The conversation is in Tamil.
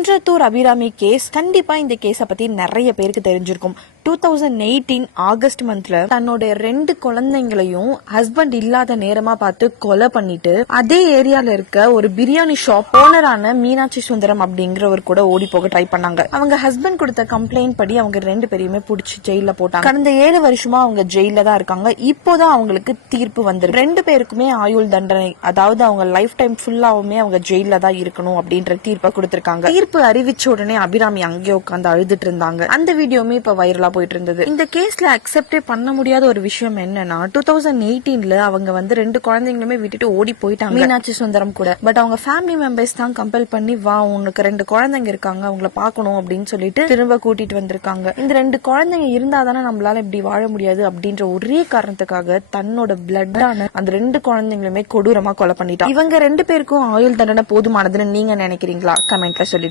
குன்றத்தூர் அபிராமி கேஸ். கண்டிப்பா இந்த கேஸ பத்தி நிறைய பேருக்கு தெரிஞ்சிருக்கும். 2018 ஆகஸ்ட் மந்த்ல தன்னோட 2 குழந்தைங்களையும் ஹஸ்பண்ட் இல்லாத நேரமா பார்த்து கொலை பண்ணிட்டு அதே ஏரியால இருக்க ஒரு பிரியாணி ஷாப் ஓனரான மீனாட்சி சுந்தரம் அப்படிங்கிறவர் கூட ஓடி போக ட்ரை பண்ணாங்க. அவங்க ஹஸ்பண்ட் கொடுத்த கம்ப்ளைண்ட் படி அவங்க 2 பேரையுமே புடிச்சு ஜெயில போட்டாங்க. கடந்த 7 வருஷமா அவங்க ஜெயில தான் இருக்காங்க. இப்போதான் அவங்களுக்கு தீர்ப்பு வந்திருக்கு. 2 பேருக்குமே ஆயுள் தண்டனை, அதாவது அவங்க லைஃப் டைம் ஃபுல்லாவுமே அவங்க ஜெயில தான் இருக்கணும் அப்படின்ற தீர்ப்பை கொடுத்திருக்காங்க. தீர்ப்பு அறிவிச்ச உடனே அபிராமி அங்கே உட்காந்து அழுதுட்டு இருந்தாங்க. அந்த வீடியோமே இப்ப வைரலா போயிட்டு இருந்தது. இந்த கேஸ்ல அக்செப்டே பண்ண முடியாத ஒரு விஷயம் என்னன்னா 2018ல அவங்க 2 குழந்தைங்களுமே விட்டுட்டு ஓடி போயிட்டாங்க மீனாட்சி சுந்தரம் கூட. பட் அவங்க ஃபேமிலி மெம்பர்ஸ் தான் கம்பல் பண்ணி வா உனக்கு 2 குழந்தைங்க இருக்காங்க அவங்கள பாக்கணும் அப்படின்னு சொல்லிட்டு திரும்ப கூட்டிட்டு வந்திருக்காங்க. இந்த 2 குழந்தைங்க இருந்தாதானே நம்மளால இப்படி வாழ முடியாது அப்படின்ற ஒரே காரணத்துக்காக தன்னோட பிளட்டான அந்த 2 குழந்தைங்களுமே கொடூரமா கொலை பண்ணிட்டாங்க. இவங்க 2 பேருக்கும் ஆயுள் தண்டனை போதுமானதுன்னு நீங்க நினைக்கிறீங்களா? கமெண்ட்ல சொல்லி